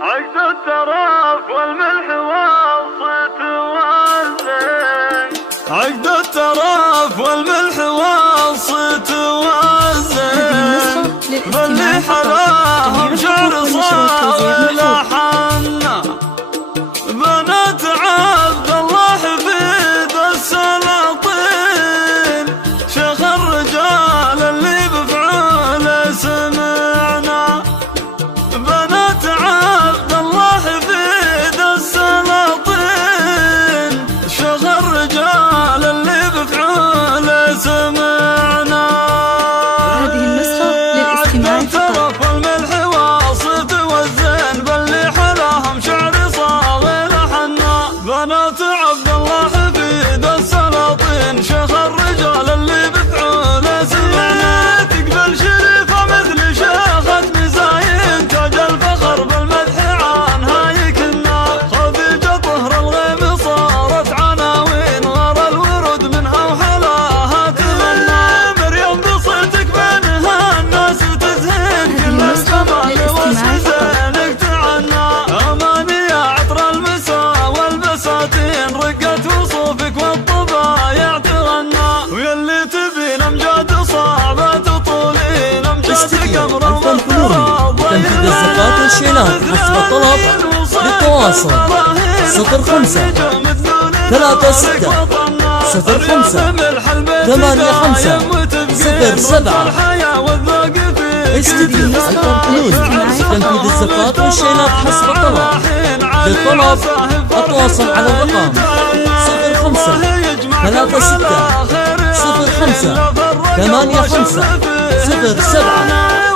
عقد التراف والملح والصيت والزين، عقد التراف والملح والصيت والزين، باللي حلاهم شعر صاوي لحنا بنات عبد الله حفيد السلاطين، شيخ الرجال اللي بفعوله سمعنا، بنات عبد الله حفيد السلاطين، شيخ الرجال اللي بفعوله سمعنا. هذه النسخة للاستماع فقط. والملح والصيت والزين، باللي حلاهم شعر صاغي لحنا، بنات عبد الله حفيد السلاطين، شيخ الرجال اللي بفعوله سمعنا. تقبل شريفة مثل شيخة مزاين، تاج الفخر بالمدح عنها يكنا، خديجة طهر الغيم صارت عناوين، غار الورود منها وحلاها تمنى، مريم بصيتك بينها الناس تزهين، كل الجمال والزينك تعنى، اماني يا عطر المساء والبساتين، رقت وصوفك والطبايع تغنى، ويلي تبين امجاد صعبة تطولين، امجاد قمر الفنون تنفيذ الزقات والشينات حسب الطلب. للتواصل 05 36 05 85 07. استديو الفنون تنفيذ الزقات والشينات حسب الطلب. للطلب التواصل على الرقم 05 36 05 85 07.